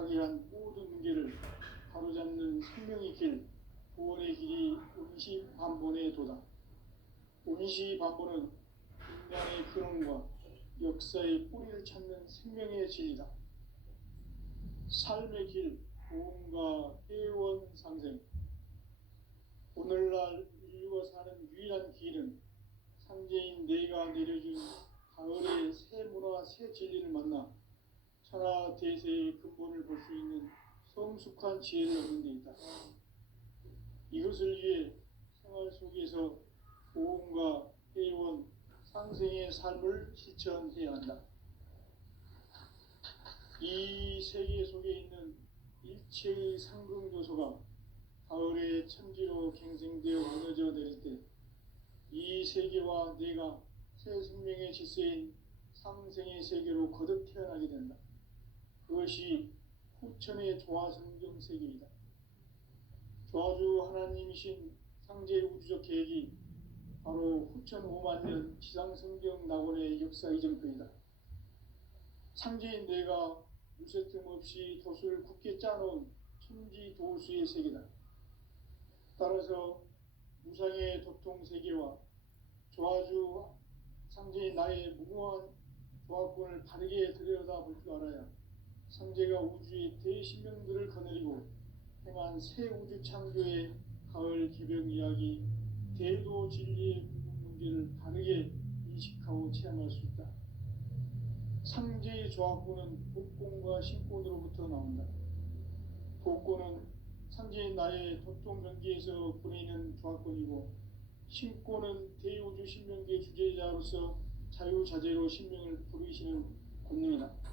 각각에 한 모든 문제를 바로잡는 생명의 길, 구원의 길이 운시반본에 도다. 운시반본은 인간의 근원과 역사의 뿌리를 찾는 생명의 진리다. 삶의 길, 구원과 회원 상생. 오늘날 인류가 사는 유일한 길은 상제인 내가 내려준 가을의 새 문화, 새 진리를 만나 천하 대세의 근본을 볼 수 있는 성숙한 지혜를 얻는 데 있다. 이것을 위해 생활 속에서 보험과 회원, 상생의 삶을 실천해야 한다. 이 세계 속에 있는 일체의 상승 요소가 가을의 천지로 갱생되어 무너져 내릴 때 이 세계와 내가 새 생명의 질서인 상생의 세계로 거듭 태어나게 된다. 그것이 후천의 조화성경 세계이다. 조화주 하나님이신 상제 우주적 계획이 바로 후천 5만 년 지상성경 낙원의 역사 이전표이다. 상제인 내가 무쇠 틈 없이 돛을 굳게 짜놓은 천지 도수의 세계다. 따라서 무상의 도통 세계와 조화주 상제인 나의 무궁한 조화권을 바르게 들여다볼 줄 알아야 상제가 우주의 대신명들을 거느리고 행한 새 우주 창조의 가을 개벽 이야기, 대도 진리의 문제를 바르게 인식하고 체험할 수 있다. 상제의 조화권은 복권과 신권으로부터 나온다. 복권은 상제인 나의 도통 경계에서 보내는 조화권이고, 신권은 대우주 신명계 주제자로서 자유자재로 신명을 부르시는 권능이다.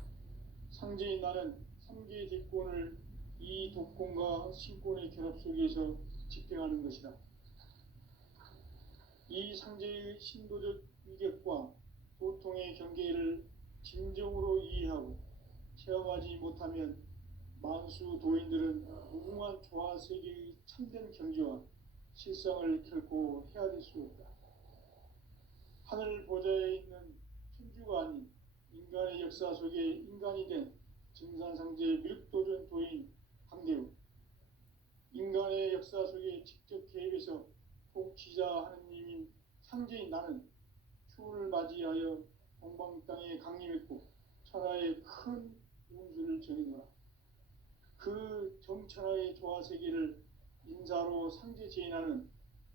상제인 나는 3개의 대권을 이 독권과 신권의 결합 속에서 집행하는 것이다. 이 상제의 신도적 위격과 도통의 경계를 진정으로 이해하고 체험하지 못하면 만수 도인들은 무궁한 조화 세계의 참된 경지와 실상을 결코 헤아릴 수 없다. 하늘 보좌에 있는 천주가 아닌 인간의 역사 속에 인간이 된 증산상제 밀도전 도인 황대우, 인간의 역사 속에 직접 개입해서 통치자 하느님인 상제인 나는 추운을 맞이하여 동방 땅에 강림했고 천하의 큰 운수를 전이노라. 그 정천하의 조화 세계를 인사로 상제 제인하는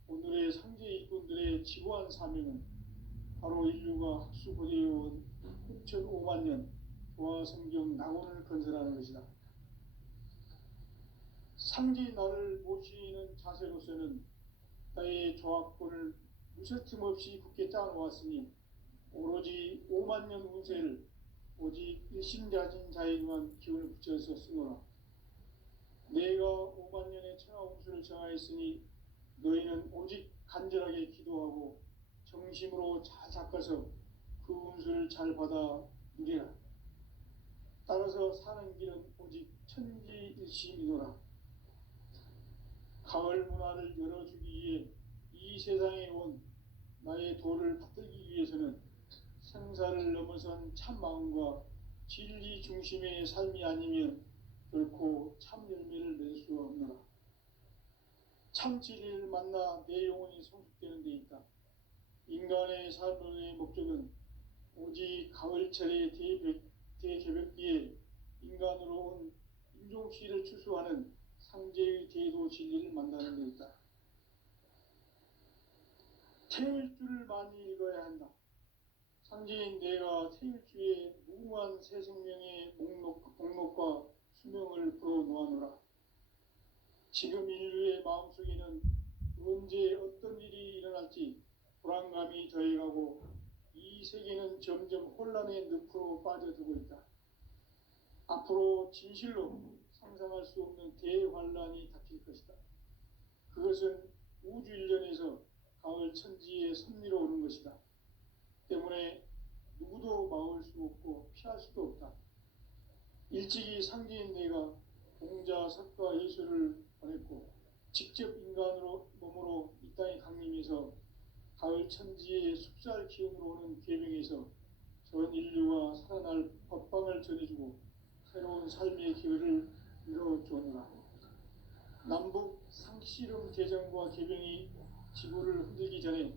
오늘의 상제 일꾼들의 지고한 사명은 바로 인류가 학수고대해온 후천 5만 년 조화 성경 낙원을 건설하는 것이다. 상제인 나를 모시는 자세로서는 나의 조화권을 무쇠틈 없이 굳게 짜놓았으니 오로지 5만 년 운세를 오직 일심가진 자에게만 기운을 붙여서 쓰노라. 내가 5만 년의 천하 운수를 정하였으니 너희는 오직 간절하게 기도하고 정심으로 잘 닦아서 그 운수를 잘 받아 누리라. 따라서 사는 길은 오직 천지일심이노라. 가을 문화를 열어주기 위해 이 세상에 온 나의 도를 받들기 위해서는 생사를 넘어선 참 마음과 진리 중심의 삶이 아니면 결코 참 열매를 맺을 수 없노라. 참 진리를 만나 내 영혼이 성숙되는 데 있다. 인간의 삶의 목적은 오직 가을철의 대개벽기에 인간으로 온 인종시를 추수하는 상제의 대도 진리를 만나는 데 있다. 태일주를 많이 읽어야 한다. 상제인 내가 태일주의 무궁한 새 생명의 목록과 수명을 풀어놓아노라. 지금 인류의 마음속에는 언제 어떤 일이 일어날지 불안감이 더해가고 이 세계는 점점 혼란의 늪으로 빠져들고 있다. 앞으로 진실로 상상할 수 없는 대환란이 닥칠 것이다. 그것은 우주 일련에서 가을 천지의 섭리로 오는 것이다. 때문에 누구도 막을 수 없고 피할 수도 없다. 일찍이 상제인 내가 공자, 석가, 예수를 보냈고 직접 인간으로 몸으로 이 땅에 강림해서 가을 천지의 숲살 기운으로 오는 계명에서 전 인류가 살아날 법방을 전해주고 새로운 삶의 기회를 열어주느라. 남북 상씨름 개정과 개병이 지구를 흔들기 전에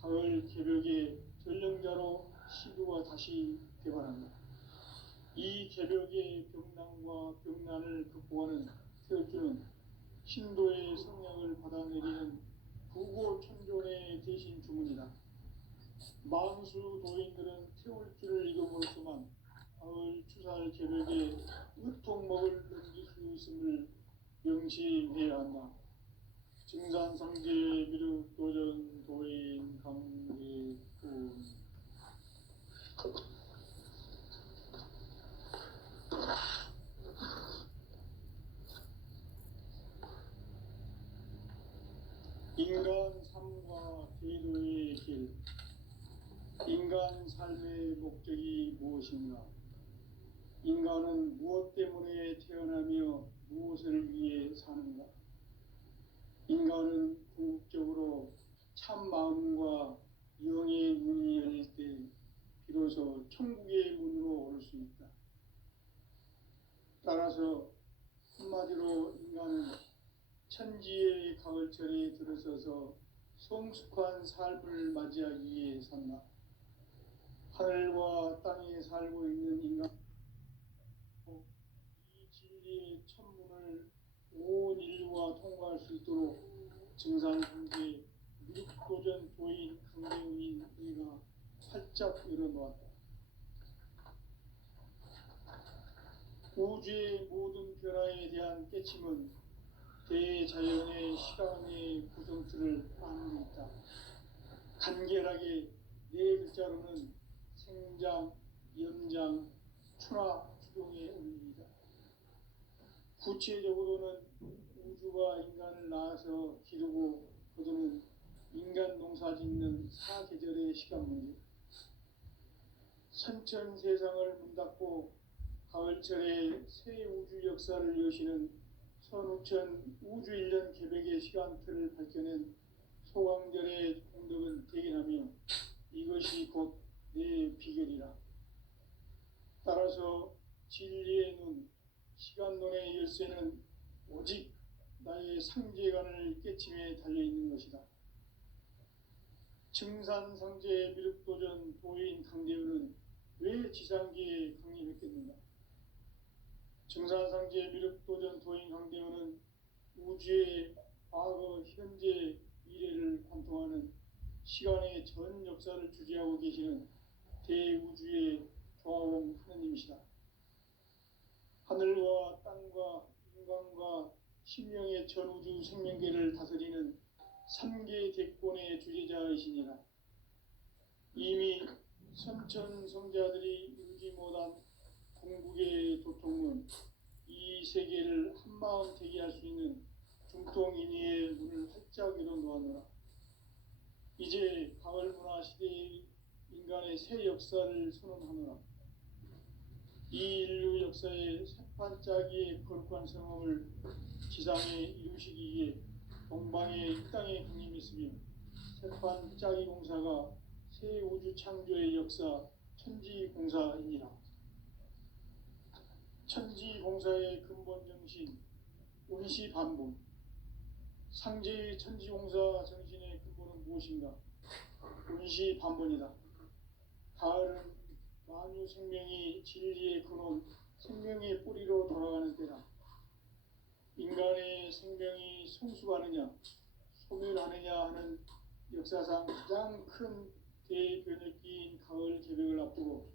가을 개벽의 전령자로 시도가 다시 개발한다. 이 개벽의 병난과 병난을 극복하는 태극주는 신도의 성령을 받아내리는 부고천존의 대신 주문이다. 만수 도인들은 태울주를 이름으로서만 가을 추살 개벽에 으통먹을 넘길 수 있음을 명시해야 한다. 증산상제 미륵도전 도인 강계군. 인간 삶과 제도의 길. 인간 삶의 목적이 무엇인가? 인간은 무엇 때문에 태어나며 무엇을 위해 사는가? 인간은 궁극적으로 참 마음과 영의 문이 열릴 때 비로소 천국의 문으로 올 수 있다. 따라서 한마디로 인간은 천지의 가을철에 들어서서 성숙한 삶을 맞이하기 위해 산다. 하늘과 땅에 살고 있는 인간, 이 진리의 천문을 온 인류가 통과할 수 있도록 증산상제 미륵도전 도인 강대훈인 우리가 활짝 열어놓았다. 우주의 모든 변화에 대한 깨침은 대자연의 시간의 구성틀을 안고 있다. 간결하게 네 글자로는 생장, 연장, 추나, 추동의 원리이다. 구체적으로는 우주가 인간을 낳아서 기르고 거두는 인간 농사 짓는 사계절의 시간 문제, 선천 세상을 문닫고 가을철에 새 우주 역사를 여시는 선우천 우주 1년 개벽의 시간틀을 밝혀낸 소강절의 공덕은 대견하며 이것이 곧 내 비결이라. 따라서 진리의 눈, 시간론의 열쇠는 오직 나의 상제관을 깨침에 달려있는 것이다. 증산상제 미륵도전 도인 강대훈은 왜 지상기에 강림했겠는가? 증산상제 미륵도전 도인 강대훈은 우주의 과거, 현재, 미래를 관통하는 시간의 전 역사를 주재하고 계시는 대우주의 조화원 하느님이시다. 하늘과 땅과 인간과 신명의 전우주 생명계를 다스리는 3계 대권의 주재자이시니라. 이미 선천성자들이 이루지 못한 궁극의 도통문, 이 세계를 한마음 되게 할 수 있는 중통인의의 문을 활짝 열어놓았노라. 이제 가을 문화 시대의 인간의 새 역사를 선언하노라. 이 인류 역사의 새판짜기의 거룩한 성험을 지상에 이루시기 위해 동방의 이 땅에 강림했으며 새판짜기 공사가 새 우주 창조의 역사 천지공사이니라. 천지공사의 근본 정신 운시반본. 상제의 천지공사 정신의 근본은 무엇인가? 운시반본이다. 가을은 만유 생명이 진리의 근원, 생명의 뿌리로 돌아가는 때다. 인간의 생명이 성숙하느냐, 소멸하느냐 하는 역사상 가장 큰 대변혁기인 가을 개벽을 앞두고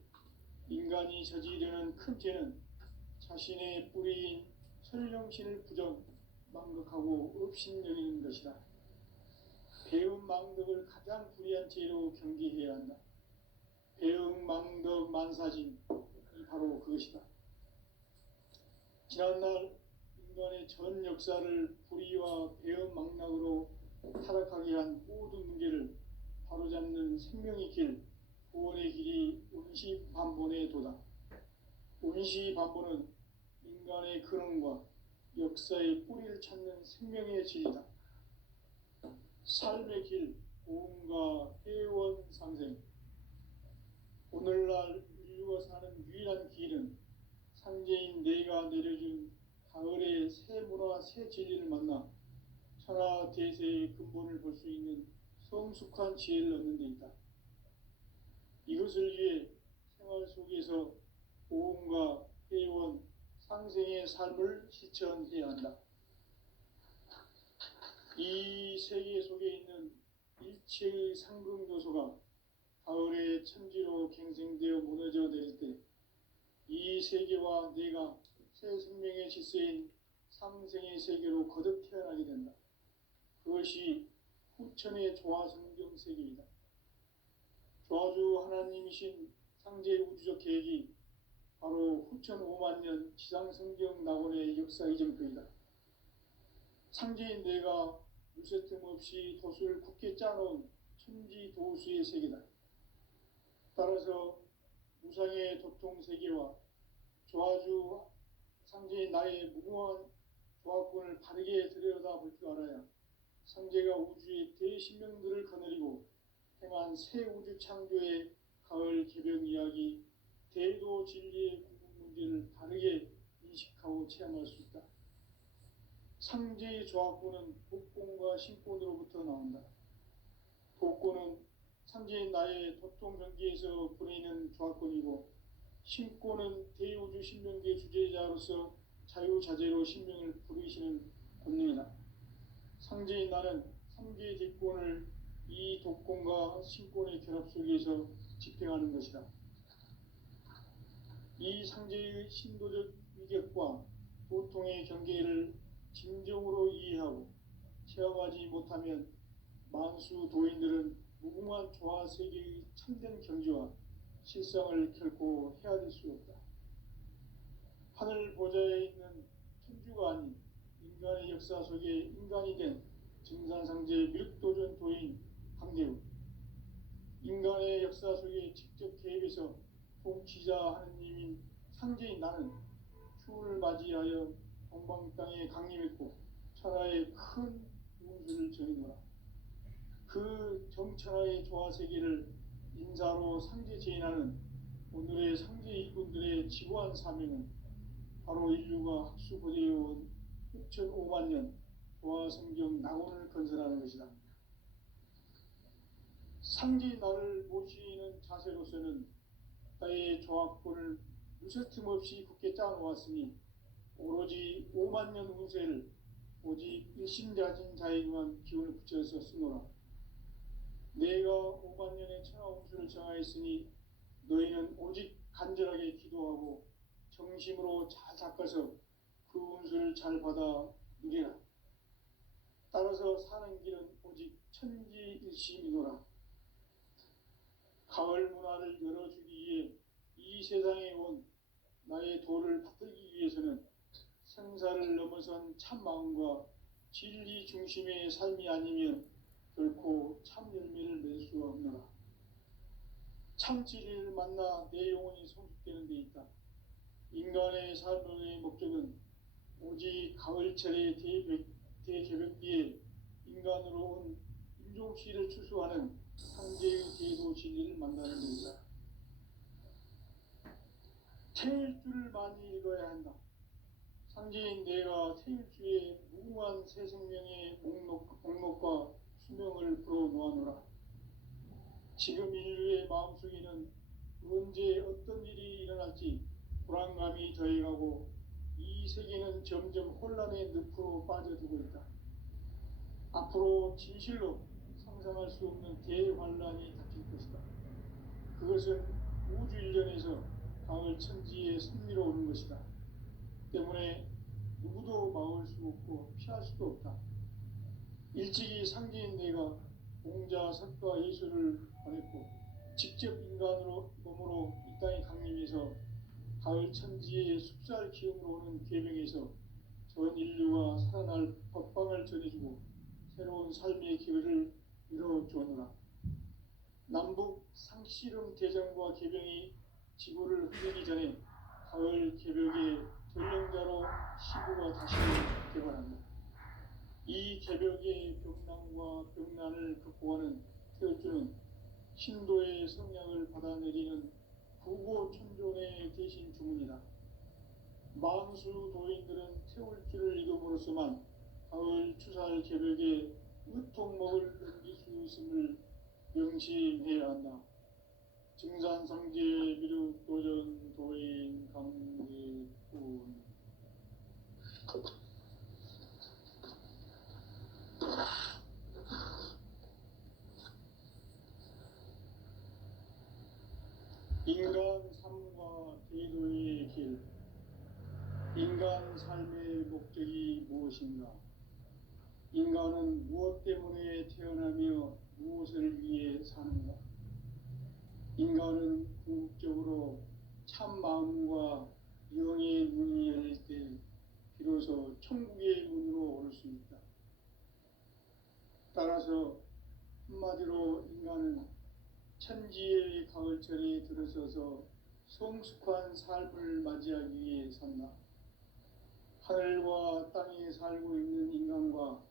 인간이 저지르는 큰 죄는 자신의 뿌리인 설령신을 부정, 망극하고 업신여기는 것이다. 배움 망덕을 가장 불의한 죄로 경계해야 한다. 배움 망덕 만사진이 바로 그것이다. 지난날 인간의 전 역사를 불의와 배움 망락으로 타락하게 한 모든 문제를 바로잡는 생명의 길, 구원의 길이 운시반본의 도다. 운시반본은 인간의 근원과 역사의 뿌리를 찾는 생명의 진리다. 삶의 길, 고음과 회원 상생. 오늘날 인류가 사는 유일한 길은 상제인 내가 내려준 가을의 새 문화 새 진리를 만나 천하 대세의 근본을 볼 수 있는 성숙한 지혜를 얻는 데 있다. 이것을 위해 생활 속에서 보험과 회원, 상생의 삶을 실천해야 한다. 이 세계 속에 있는 일체의 상극 요소가 가을의 천지로 갱생되어 무너져 내릴 때 이 세계와 내가 새 생명의 질서인 상생의 세계로 거듭 태어나게 된다. 그것이 후천의 조화성경 세계이다. 조화주 하나님이신 상제 우주적 계획이 바로 후천 5만 년 지상성경 낙원의 역사 이정표이다. 상제인 내가 유세 틈 없이 도수를 굳게 짜놓은 천지 도수의 세계다. 따라서 무상의 도통 세계와 조화주 상제인 나의 무궁한 조화권을 바르게 들여다볼 줄 알아야 상제가 우주의 대신명들을 거느리고 행한 새 우주 창조의 가을 개벽 이야기, 대도 진리의 궁극 문제를 다르게 인식하고 체험할 수 있다. 상제의 조화권은 복권과 신권으로부터 나온다. 복권은 상제인 나의 도통 경계에서 보내는 조화권이고, 신권은 대우주 신명계 주제자로서 자유자재로 신명을 부르시는 권능이다. 상제인 나는 3개의 뒷권을 이 독권과 신권의 결합 속에서 집행하는 것이다. 이 상제의 신도적 위격과 도통의 경계를 진정으로 이해하고 체험하지 못하면 만수 도인들은 무궁한 조화 세계의 참된 경지와 실상을 결코 헤아릴 수 없다. 하늘 보좌에 있는 천주가 아닌 인간의 역사 속에 인간이 된 증산상제 밀도전 도인 강대우, 인간의 역사 속에 직접 개입해서 통치자 하느님인 상제인 나는 추운을 맞이하여 동방 땅에 강림했고 천하의 큰 운수를 전이노라. 그 정천하의 조화세계를 인사로 상제 제인하는 오늘의 상제 일꾼들의 지고한 사명은 바로 인류가 학수고대해온 6,5만 년 조화성경 낙원을 건설하는 것이다. 상제인 나를 모시는 자세로서는 나의 조화권을 무쇠틈 없이 굳게 짜놓았으니 오로지 5만 년 운세를 오직 일심자진 자에게만 기운을 붙여서 쓰노라. 내가 5만 년의 천하 운수를 정하였으니 너희는 오직 간절하게 기도하고 정심으로 잘 닦아서 그 운수를 잘 받아 누리라. 따라서 사는 길은 오직 천지일심이노라. 가을 문화를 열어주기 위해 이 세상에 온 나의 도를 받들기 위해서는 생사를 넘어선 참 마음과 진리 중심의 삶이 아니면 결코 참 열매를 맺을 수가 없노라. 참 진리를 만나 내 영혼이 성숙되는 데 있다. 인간의 삶의 목적은 오직 가을철의 대개벽기에 인간으로 온 인종시를 추수하는 상제의 대도 진리를 만나는 것이다. 태일주를 많이 읽어야 한다. 상제인 내가 태일주의 무궁한 새 생명의 목록과 수명을 풀어놓아노라. 지금 인류의 마음속에는 언제 어떤 일이 일어날지 불안감이 더해가고 이 세계는 점점 혼란의 늪으로 빠져들고 있다. 앞으로 진실로 상상할 수 없는 대환란이 닥칠 것이다. 그것은 우주 일련에서 가을 천지의 섭리로 오는 것이다. 때문에 누구도 막을 수 없고 피할 수도 없다. 일찍이 상제인 내가 공자, 석가, 예수를 보냈고 직접 인간으로 몸으로 이 땅에 강림해서 가을 천지의 숲살 기운으로 오는 계명에서 전 인류가 살아날 법방을 전해주고 새로운 삶의 기회를 이뤄주었노라. 남북 상씨름 대전과 개병이 지구를 흔들기 전에 가을 개벽의 전령자로 시구가 다시 개발한다. 이 개벽의 병난과 병난을 극복하는 태어주는 신도의 성량을 받아내리는 구고 천존의 대신 주문이다. 만수 도인들은 태울 줄을 이름으로서만 가을 추살 개벽에 으통먹을 넘길 수 있음을 명심해야 한다. 증산상제 미륵 도전 도인 강대군. 인간 삶과 기도의 길. 인간 삶의 목적이 무엇인가? 인간은 무엇 때문에 태어나며 무엇을 위해 사는가? 인간은 궁극적으로 참 마음과 영의 문이 열릴 때 비로소 천국의 문으로 올 수 있다. 따라서 한마디로 인간은 천지의 가을철에 들어서서 성숙한 삶을 맞이하기 위해 산다. 하늘과 땅에 살고 있는 인간과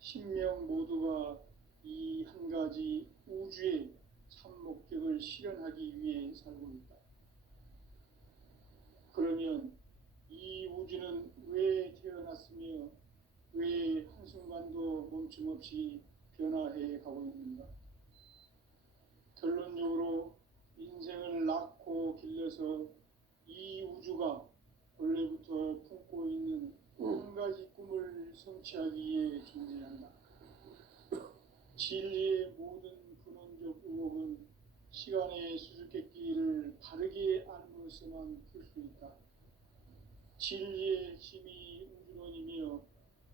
신명 모두가 이 한 가지 우주의 참 목적을 실현하기 위해 살고 있다. 그러면 이 우주는 왜 태어났으며 왜 한순간도 멈춤없이 변화해 가고 있는가? 결론적으로 인생을 낳고 길러서 이 우주가 원래부터 품고 있는 한 가지 꿈을 성취하기 위해 존재한다. 진리의 모든 근원적 의혹은 시간의 수수께끼를 바르게 알므로서만 풀 수 있다. 진리의 핵심이 우주론이며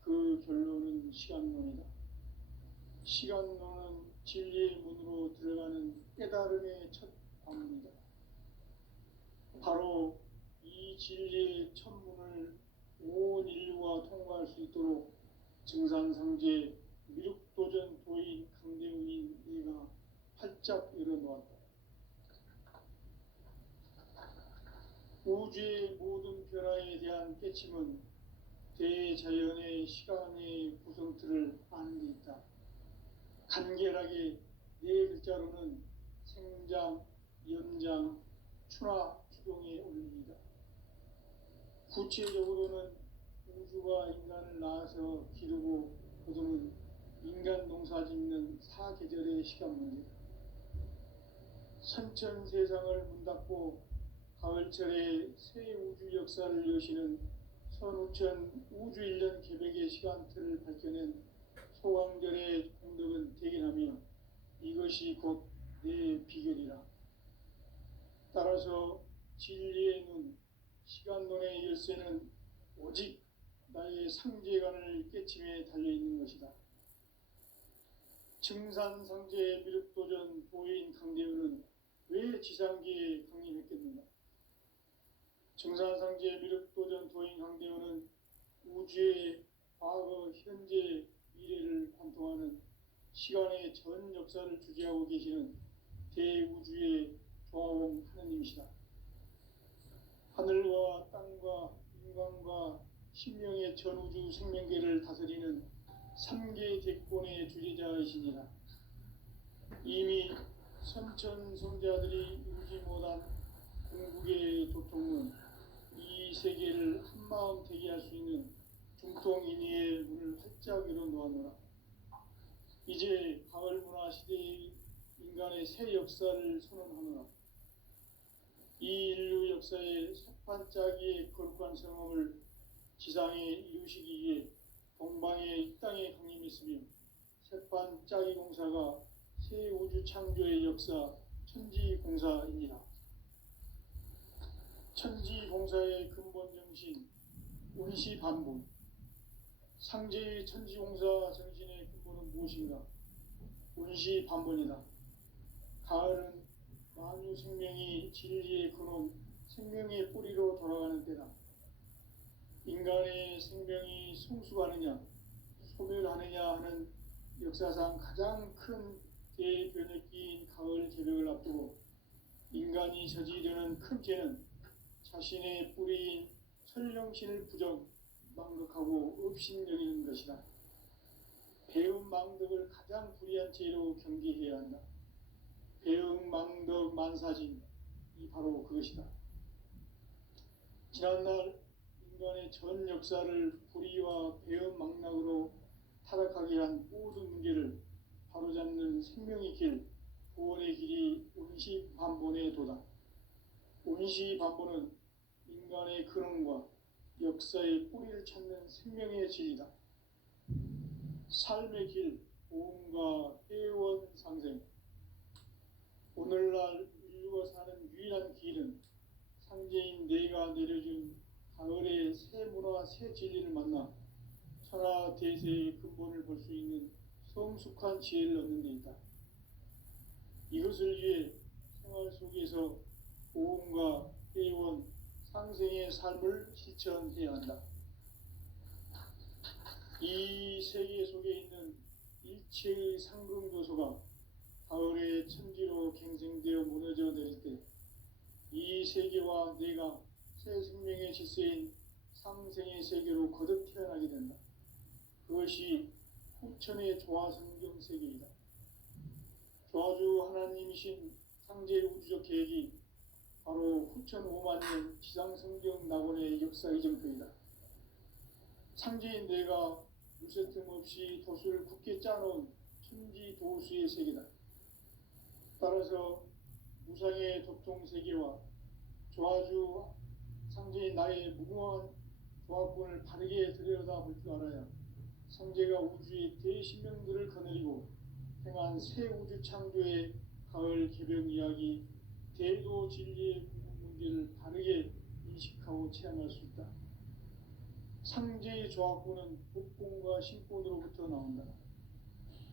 그 결론은 시간론이다. 시간론은 진리의 문으로 들어가는 깨달음의 첫 관문이다. 바로 이 진리의 첫 문을 온 인류가 통과할 수 있도록 증산상제 미륵도전 도인 강대훈인 이가 활짝 열어놓았다. 우주의 모든 변화에 대한 깨침은 대자연의 시간의 구성틀을 아는 데 있다. 간결하게 네 글자로는 생장, 연장, 추나 추동에 올립니다. 구체적으로는 우주가 인간을 낳아서 기르고 거두는 인간 농사 짓는 사계절의 시간 문제. 선천 세상을 문 닫고 가을철에 새 우주 역사를 여시는 선우천 우주 1년 개백의 시간틀을 밝혀낸 소강절의 공덕은 대견하며 이것이 곧 내 비결이라. 따라서 진리의 눈, 시간론의 열쇠는 오직 나의 상제관을 깨침에 달려있는 것이다. 증산상제 미륵도전 도인 강대훈은 왜 지상계에 강림했겠는가? 증산상제 미륵도전 도인 강대훈은 우주의 과거, 현재, 미래를 관통하는 시간의 전 역사를 주재하고 계시는 대우주의 조화원 하느님이시다. 하늘과 땅과 인간과 신명의 전우주 생명계를 다스리는 3계 대권의 주재자이시니라. 이미 선천성자들이 이루지 못한 궁극의 도통은 이 세계를 한마음 되게 할 수 있는 중통인의의 문을 활짝 열어놓았노라. 이제 가을 문화 시대의 인간의 새 역사를 선언하노라. 이 인류 역사의 새판짜기의 거룩한 성험을 지상에 이루시기 위해 동방의 이 땅에 강림했으며 새판짜기 공사가 새 우주 창조의 역사 천지공사입니다. 천지공사의 근본 정신 운시반분. 상제의 천지공사 정신의 근본은 무엇인가? 운시반분이다. 가을은 만유 생명이 진리의 근원, 생명의 뿌리로 돌아가는 때다. 인간의 생명이 성숙하느냐, 소멸하느냐 하는 역사상 가장 큰 대변혁기인 가을 개벽을 앞두고 인간이 저지르는 큰 죄는 자신의 뿌리인 설령신을 부정, 망덕하고 업신여기는 것이다. 배움 망덕을 가장 불의한 죄로 경계해야 한다. 배움 망덕 만사진, 이 바로 그것이다. 지난날 인간의 전 역사를 불의와 배은망락으로 타락하게 한 모든 문제를 바로잡는 생명의 길, 구원의 길이 운시반본의 도다. 운시반본은 인간의 근원과 역사의 뿌리를 찾는 생명의 진리다. 삶의 길, 보험과 회원 상생. 오늘날 인류가 사는 유일한 길은 상제인 내가 내려준 가을의 새 문화, 새 진리를 만나 천하 대세의 근본을 볼 수 있는 성숙한 지혜를 얻는 데 있다. 이것을 위해 생활 속에서 보험과 회원, 상생의 삶을 실천해야 한다. 이 세계 속에 있는 일체의 상승 요소가 가을의 천지로 갱생되어 무너져 내릴 때 이 세계와 내가 새 생명의 질서인 상생의 세계로 거듭 태어나게 된다. 그것이 후천의 조화성경 세계이다. 조화주 하나님이신 상제의 우주적 계획이 바로 후천 5만 년 지상성경 낙원의 역사 이정표이다. 상제인 내가 무쇠 틈 없이 도수를 굳게 짜놓은 천지 도수의 세계다. 따라서 무상의 도통 세계와 조화주 상제인 나의 무궁한 조합권을 바르게 들여다볼 줄 알아야 상제가 우주의 대신명들을 거느리고 행한 새 우주 창조의 가을 개벽 이야기, 대도 진리의 궁극 문제를 바르게 인식하고 체험할 수 있다. 상제의 조합권은 복권과 신권으로부터 나온다.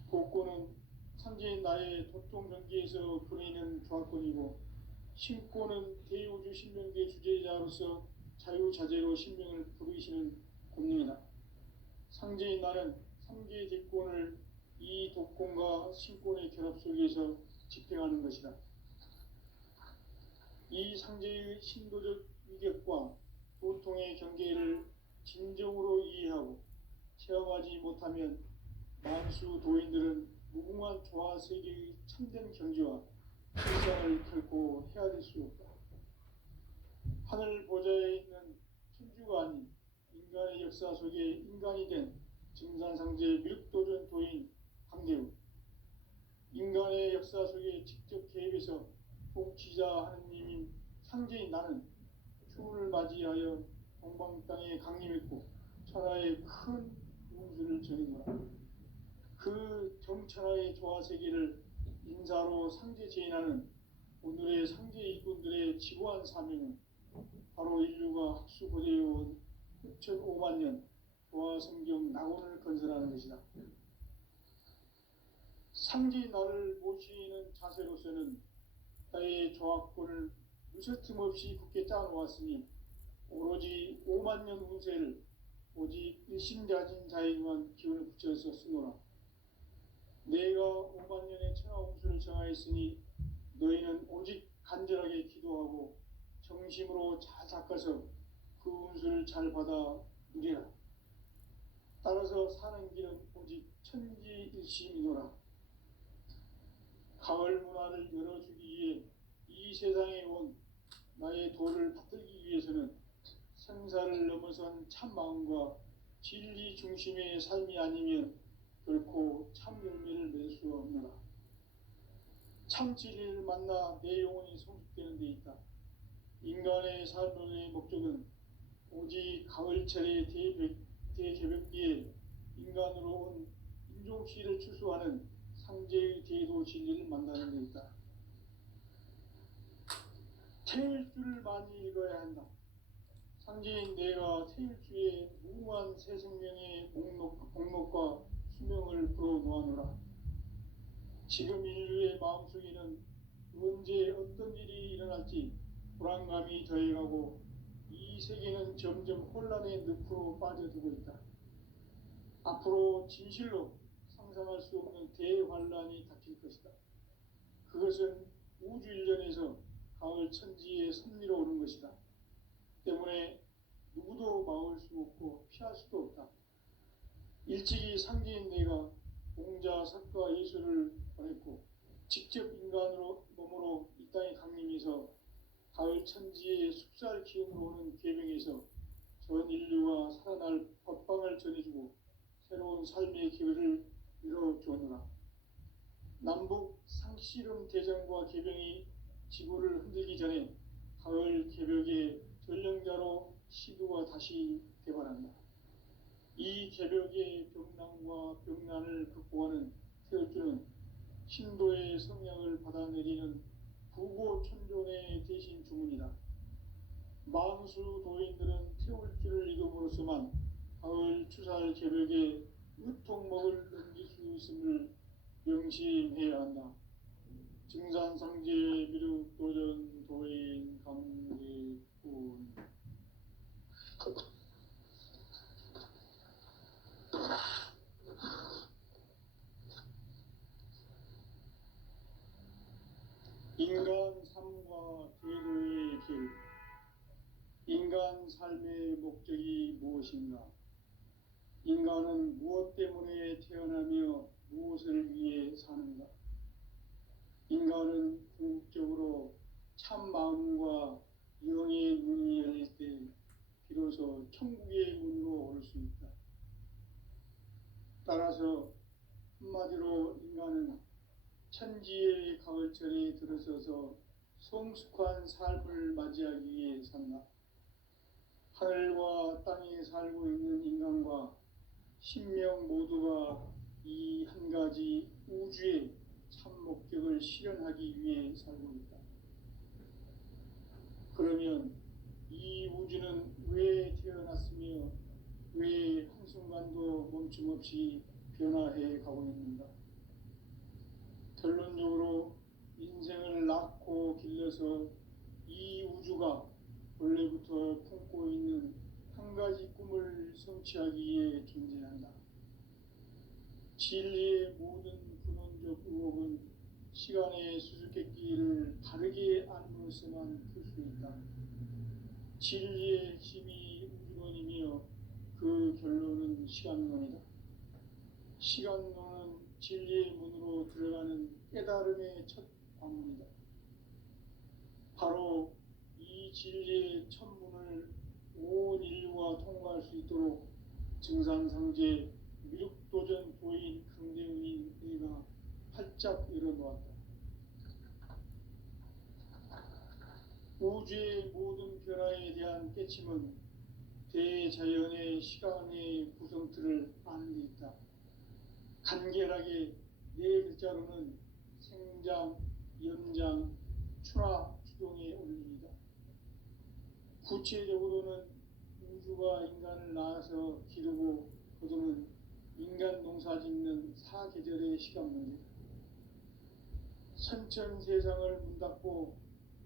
복권은 상제인 나의 도통 전기에서 보내는 조합권이고, 신권은 대우주 신명계 주제자로서 자유자재로 신명을 부르시는 권능이다. 상제인 나는 상제의 대권을 이 독권과 신권의 결합 속에서 집행하는 것이다. 이 상제의 신도적 위격과 도통의 경계를 진정으로 이해하고 체험하지 못하면 만수 도인들은 무궁한 조화 세계의 참된 경지와 실상을 결코 헤아릴 수 없다. 하늘 보좌에 있는 천주가 아닌 인간의 역사 속에 인간이 된 증산상제 미륵도전 도인 강대우, 인간의 역사 속에 직접 개입해서 통치자 하느님인 상제인 나는 추운을 맞이하여 동방 땅에 강림했고 천하의 큰 운수를 전이노라. 그 정천하의 조화세계를 인사로 상제 제인하는 오늘의 상제 일꾼들의 지고한 사명은 바로 인류가 학수고대해온 후천 5만 년 조화성경 낙원을 건설하는 것이다. 상제인 나를 모시는 자세로서는 나의 조합권을 무쇠틈 없이 굳게 짜놓았으니 오로지 5만 년 운세를 오직 일심가진 자에게만 기운을 붙여서 쓰노라. 내가 5만 년의 천하 운수를 정하였으니 너희는 오직 간절하게 기도하고 정심으로 잘 닦아서 그 운수를 잘 받아 누리라. 따라서 사는 길은 오직 천지일심이노라. 가을 문화를 열어주기 위해 이 세상에 온 나의 도를 받들기 위해서는 생사를 넘어선 참마음과 진리 중심의 삶이 아니면 결코 참 열매를 맺을 수가 없노라. 참 진리를 만나 내 영혼이 성숙되는 데 있다. 인간의 삶의 목적은 오직 가을철의 대개벽기에 인간으로 온 인종시를 추수하는 상제의 대도 진리를 만나는 데 있다. 태일주를 많이 읽어야 한다. 상제인 내가 태일주의 무궁한 새 생명의 목록과 수명을 불어놓아노라. 지금 인류의 마음속에는 언제 어떤 일이 일어날지 불안감이 더해가고 이 세계는 점점 혼란의 늪으로 빠져들고 있다. 앞으로 진실로 상상할 수 없는 대환란이 닥칠 것이다. 그것은 우주 일련에서 가을 천지의 섭리로 오는 것이다. 때문에 누구도 막을 수 없고 피할 수도 없다. 일찍이 상제인 내가 공자, 석가, 예수를 보냈고 직접 인간으로 몸으로 이 땅에 강림해서 가을 천지의 숲살 기운으로 오는 계명에서 전 인류가 살아날 법방을 전해주고 새로운 삶의 기회를 열어주었노라. 남북 상씨름 대전과 개병이 지구를 흔들기 전에 가을 개벽의 전령자로 시두가 다시 개발한다. 이 개벽의 병난과 병난을 극복하는 태울주는 신도의 성령을 받아내리는 부고천존의 대신 주문이다. 망수 도인들은 태울주를 이름으로서만 가을 추살 개벽에 으통먹을 넘길 수 있음을 명심해야 한다. 증산상제 미륵 도전 도인 강대군. 인간 삶과 제도의 길. 인간 삶의 목적이 무엇인가? 인간은 무엇 때문에 태어나며 무엇을 위해 사는가? 인간은 궁극적으로 참 마음과 영의 문이 열릴 때 비로소 천국의 문으로 올 수 있다. 따라서 한마디로 인간은 천지의 가을철에 들어서서 성숙한 삶을 맞이하기 위해 산다. 하늘과 땅에 살고 있는 인간과 신명 모두가 이 한 가지 우주의 참 목적을 실현하기 위해 살고 있다. 그러면 이 우주는 왜 태어났으며 왜 한순간도 멈춤없이 변화해 가고 있는가? 결론적으로 인생을 낳고 길러서 이 우주가 원래부터 품고 있는 한 가지 꿈을 성취하기 위해 존재한다. 진리의 모든 근원적 의혹은 시간의 수수께끼를 바르게 안으로서만 풀 수 있다. 진리의 핵심이 우주론이며 그 결론은 시간론이다. 시간론은 진리의 문으로 들어가는 깨달음의 첫 관문이다. 바로 이 진리의 첫 문을 온 인류가 통과할 수 있도록 증산상제 미륵도전 도인 강대훈이 내가 활짝 열어놓았다. 우주의 모든 변화에 대한 깨침은 대자연의 시간의 구성틀을 아는 데 있다. 간결하게 네 글자로는 생장, 연장, 추나 추동의 원리이다. 구체적으로는 우주가 인간을 낳아서 기르고 거두는 인간 농사 짓는 사계절의 시간 문제. 선천 세상을 문닫고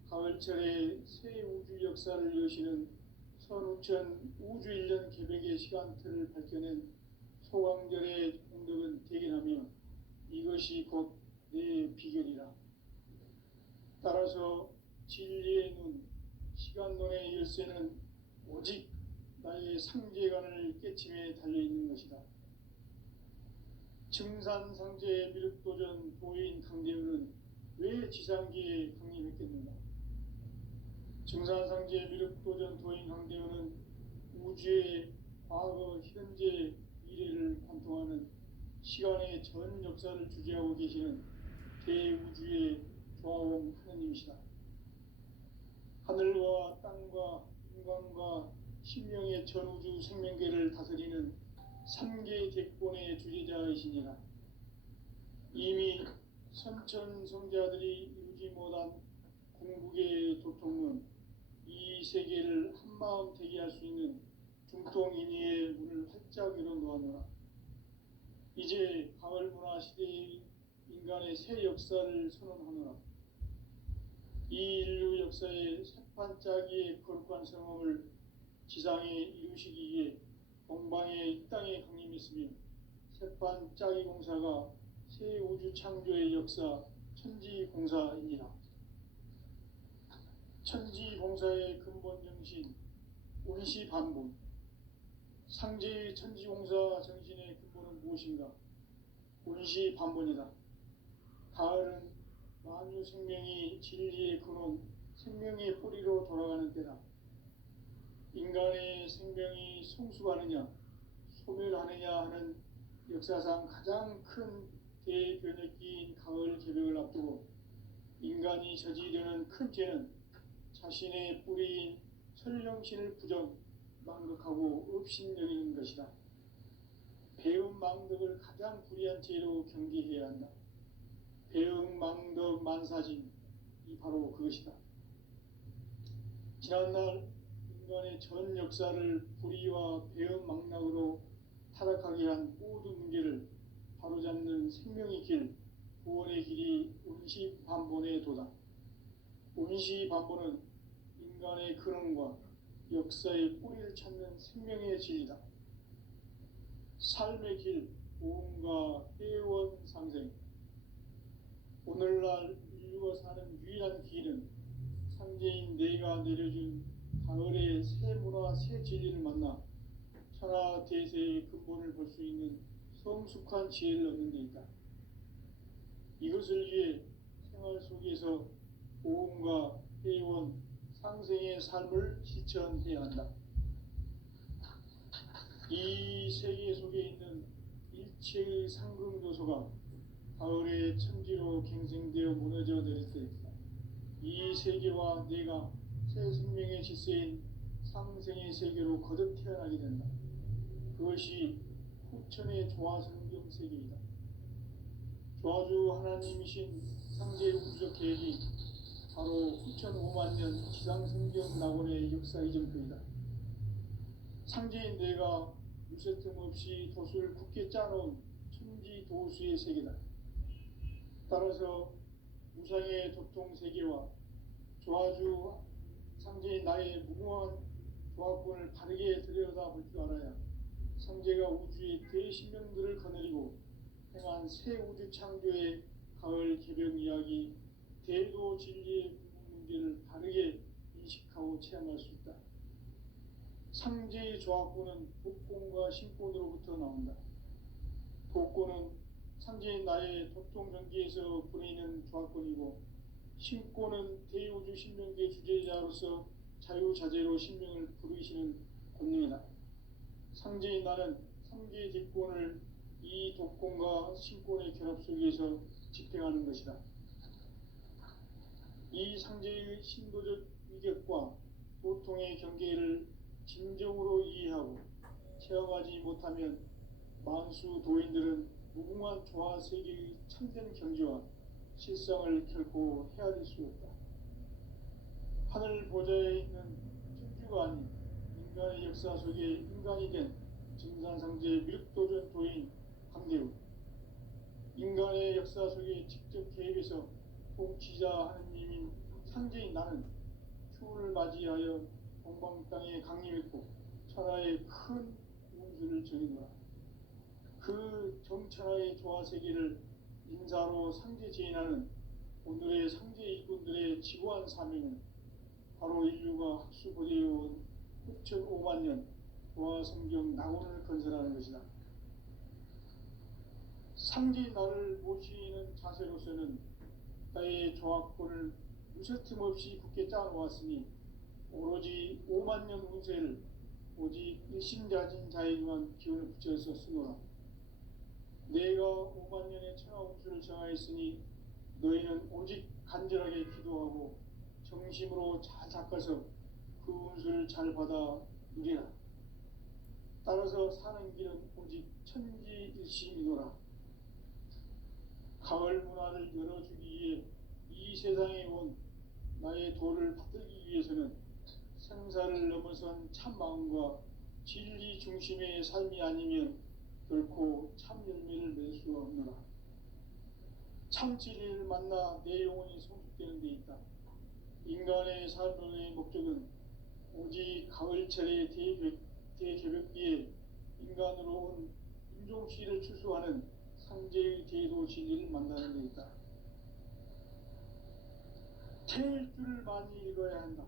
가을철에 새 우주 역사를 여시는 선우천 우주 1년 개벽의 시간틀을 밝혀낸 소강절의 공덕은 대견하며 이것이 곧 내 비결이라. 따라서 진리의 눈, 시간론의 열쇠는 오직 나의 상제관을 깨침에 달려있는 것이다. 증산상제 미륵도전 도인 강대훈은 왜 지상기에 강림했겠는가? 증산상제 미륵도전 도인 강대훈은 우주의 과거, 현재, 미래를 관통하는 시간의 전 역사를 주재하고 계시는 대우주의 조화원 하느님이시다. 하늘과 땅과 인간과 신명의 전우주 생명계를 다스리는 3개 객본의 주제자이시니라. 이미 선천성자들이 이루지 못한 궁극의 도통은 이 세계를 한마음 되게 할 수 있는 중통인의의 문을 활짝 열어놓았노라. 이제 가을 문화 시대의 인간의 새 역사를 선언하노라. 이 인류 역사의 새판짜기의 거룩한 성험을 지상에 이루시기 위해 동방의 이 땅에 강림했으며 새판짜기 공사가 새 우주 창조의 역사 천지공사입니다. 천지공사의 근본 정신 운시반본. 상제의 천지공사 정신의 근본은 무엇인가? 운시반본이다. 가을은 만유 생명이 진리의 근원, 생명의 뿌리로 돌아가는 때다. 인간의 생명이 성숙하느냐 소멸하느냐 하는 역사상 가장 큰 대변혁기인 가을 개벽을 앞두고 인간이 저지르는 큰 죄는 자신의 뿌리인 설령신을 부정 망극하고 업신여기는 것이다. 배은망덕을 가장 불의한 죄로 경계해야 한다. 배은망덕 만사진이 바로 그것이다. 지난날 인간의 전 역사를 불의와 배은망락으로 타락하게 한 모든 문제를 바로잡는 생명의 길, 구원의 길이 운시반본의 도다. 운시반본은 인간의 근원과 역사의 뿌리를 찾는 생명의 진리다. 삶의 길, 보험과 회원 상생. 오늘날 인류가 사는 유일한 길은 상제인 내가 내려준 가을의 새 문화, 새 진리를 만나 천하 대세의 근본을 볼 수 있는 성숙한 지혜를 얻는 데 있다. 이것을 위해 생활 속에서 보험과 회원, 상생의 삶을 실천해야 한다. 이 세계 속에 있는 일체의 상금 요소가 가을의 천지로 갱생되어 무너져 내릴 때 이 세계와 내가 새 생명의 질서인 상생의 세계로 거듭 태어나게 된다. 그것이 후천의 조화성경 세계이다. 조화주 하나님이신 상제의 우주적 계획이 바로 후천 5만 년 지상성경 낙원의 역사 이전표이다. 상제인 내가 유세 틈 없이 도수를 굳게 짜놓은 천지 도수의 세계다. 따라서 무상의 도통 세계와 조화주 상제인 나의 무궁한 조합권을 바르게 들여다볼 줄 알아야 상제가 우주의 대신명들을 거느리고 행한 새 우주 창조의 가을 개벽 이야기, 대도 진리의 문제를 바르게 인식하고 체험할 수 있다. 상제의 조합권은 독권과 신권으로부터 나온다. 독권은 상제인 나의 도통 경계에서 보내는 조합권이고, 신권은 대우주 신명계 주제자로서 자유자재로 신명을 부르시는 권능이다. 상제인 나는 상제의 뒷권을 이 독권과 신권의 결합 속에서 집행하는 것이다. 이 상제의 신도적 위격과 도통의 경계를 진정으로 이해하고 체험하지 못하면 만수 도인들은 무궁한 조화 세계의 참된 경지와 실상을 결코 헤아릴 수 없다. 하늘 보좌에 있는 천주가 아닌 인간의 역사 속에 인간이 된 증산상제 미륵도전 도인 강대우, 인간의 역사 속에 직접 개입해서 통치자 하느님인 상제인 나는 추운을 맞이하여 동방 땅에 강림했고 천하의 큰 운수를 정해놓아 그 정천하의 조화세계를 인사로 상제 제인하는 오늘의 상제 일꾼들의 지고한 사명은 바로 인류가 학수고대해온 후천 5만 년 조화성경 낙원을 건설하는 것이다. 상제 나를 모시는 자세로서는 나의 조합권을 무쇠틈 없이 굳게 짜놓았으니 오로지 5만 년 운세를 오직 일심자진 자에게만 기운을 붙여서 쓰노라. 내가 5만 년의 천하 운수를 정하였으니 너희는 오직 간절하게 기도하고 정심으로 잘 닦아서 그 운수를 잘 받아 누리라. 따라서 사는 길은 오직 천지일심이노라. 가을 문화를 열어주기 위해 이 세상에 온 나의 도를 받들기 위해서는 생사를 넘어선 참 마음과 진리 중심의 삶이 아니면 결코 참 열매를 낼 수 없노라. 참 진리를 만나 내 영혼이 성숙되는 데 있다. 인간의 삶의 목적은 오직 가을철의 대개벽기에 인간으로 온 인종시를 추수하는 상제의 대도 진리를 만나는 데 있다. 태일주를 많이 읽어야 한다.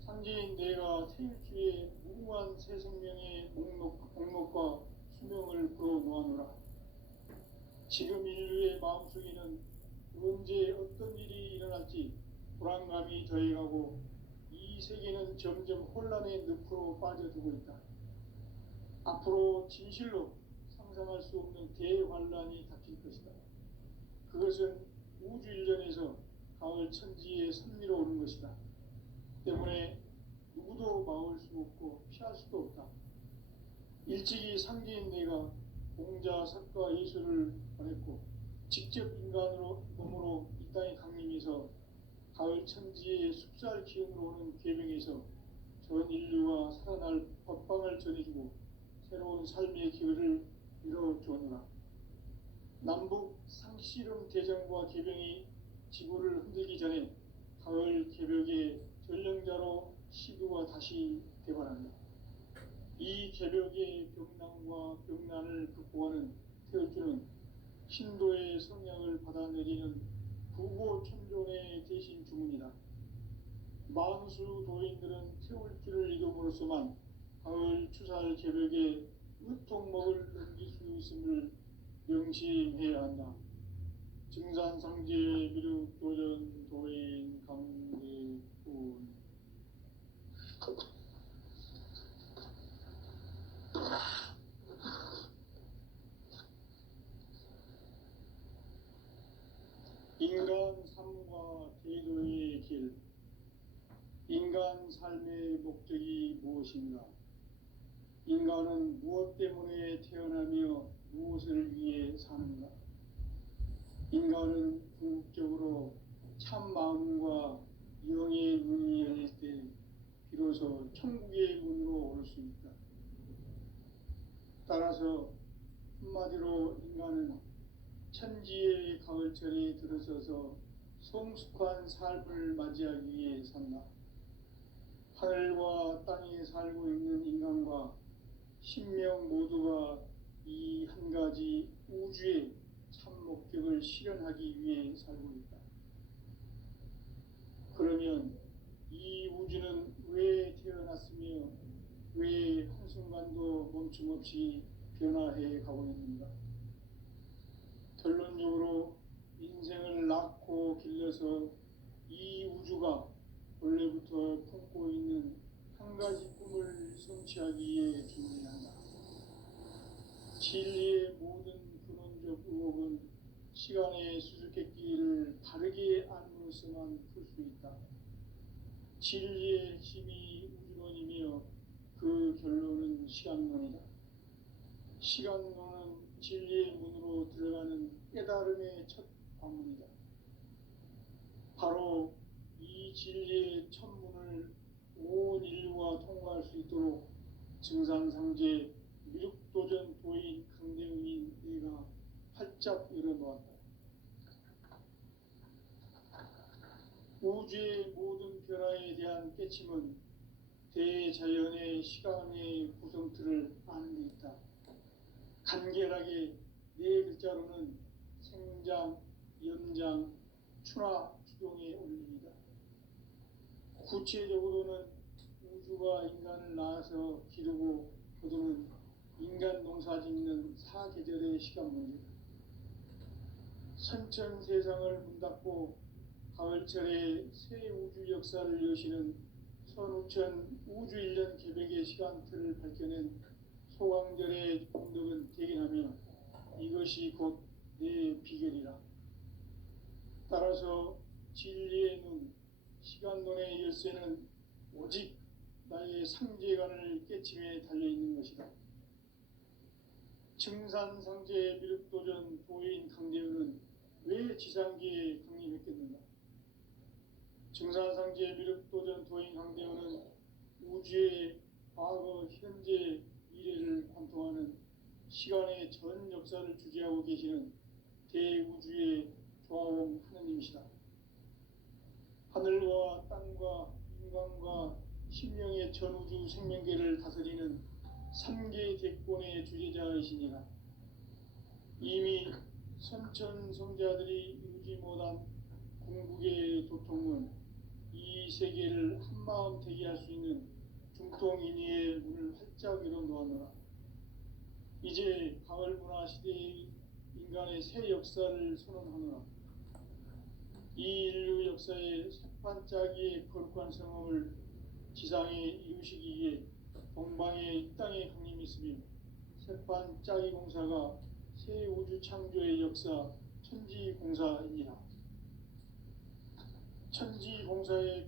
상제인 내가 태일주의 무궁한 새 생명의 목록과 수명을 불어놓아노라. 지금 인류의 마음속에는 언제 어떤 일이 일어날지 불안감이 더해가고 이 이 세계는 점점 혼란의 늪으로 빠져들고 있다. 앞으로 진실로 상상할 수 없는 대환란이 닥칠 것이다. 그것은 우주 일전에서 가을 천지의 섭리로 오는 것이다. 때문에 누구도 막을 수 없고 피할 수도 없다. 일찍이 상계인 내가 공자, 석가, 예수를 보냈고 직접 인간으로 몸으로 이 땅에 강림해서 가을 천지의 숲살 기운으로 오는 계명에서 전 인류와 살아날 법방을 전해주고 새로운 삶의 기회를 이뤄주었노라. 남북 상씨름 대전과 계병이 지구를 흔들기 전에 가을 개벽의 전령자로 시두가 다시 대발한다. 이 개벽의 병난과 병난을 극복하는 태울주는 신도의 성향을 받아내리는 부고천존의 대신 주문이다. 만수 도인들은 태울주를 이름으로서만 가을 추살 개벽에 으통먹을 넘길 수 있음을 명심해야 한다. 증산상제 미륵 도전 도인 강대군. 인간 삶과 대도의 길. 인간 삶의 목적이 무엇인가? 인간은 무엇 때문에 태어나며 무엇을 위해 사는가? 인간은 궁극적으로 참 마음과 영의 문이 열릴 때 비로소 천국의 문으로 오를 수 있다. 따라서 한마디로 인간은 천지의 가을철에 들어서서 성숙한 삶을 맞이하기 위해 산다. 하늘과 땅에 살고 있는 인간과 신명 모두가 이 한 가지 우주의 참 목적을 실현하기 위해 살고 있다. 그러면 이 우주는 왜 태어났으며 왜 한순간도 멈춤없이 변화해 가고 있는가? 결론적으로 인생을 낳고 길러서 이 우주가 원래부터 품고 있는 한 가지 꿈을 성취하기 위해 준비한다. 진리의 모든 근원적 의혹은 시간의 수수께끼를 바르게 안으로서만 풀 수 있다. 진리의 핵심이 우주론이며 그 결론은 시간론이다. 시간론은 진리의 문으로 들어가는 깨달음의 첫 방문이다. 바로 이 진리의 첫 문을 온 인류가 통과할 수 있도록 증산상제 미륵도전 도인 강대웅인 내가 활짝 열어놓았다. 우주의 모든 변화에 대한 깨침은 대자연의 시간의 구성틀을 아는 데 있다. 간결하게 네 글자로는 생장, 연장, 추나 추동의 원리이다. 구체적으로는 우주가 인간을 낳아서 기르고 거두는 인간 농사 짓는 사계절의 시간 문제다. 선천 세상을 문닫고 가을철에 새 우주 역사를 여시는 선우천 우주 1년 개백의 시간틀을 밝혀낸 소강절의 공덕은 대견하며 이것이 곧 내 비결이라. 따라서 진리의 눈, 시간론의 열쇠는 오직 나의 상제관을 깨침에 달려있는 것이다. 증산상제 미륵도전 도인 강대우는 왜 지상계에 강림했겠는가? 증산상제 미륵도전 도인 강대우는 우주의 과거, 현재, 미래를 관통하는 시간의 전 역사를 주재하고 계시는 대우주의 조화원 하느님이시다. 하늘과 땅과 인간과 신명의 전우주 생명계를 다스리는 3계 대권의 주재자이시니라. 이미 선천성자들이 이루지 못한 궁극의 도통은 이 세계를 한마음 되게 할 수 있는 중통인의의 문을 활짝 열어놓았노라. 이제 가을 문화 시대의 인간의 새 역사를 선언하노라. 이 인류 역사의 새반짝이의 거룩한 성험을 지상에 이루시기 위해 동방에 이 땅에 강림했으며 색반 짜기 공사가 새 우주 창조의 역사 천지공사이니라. 천지공사의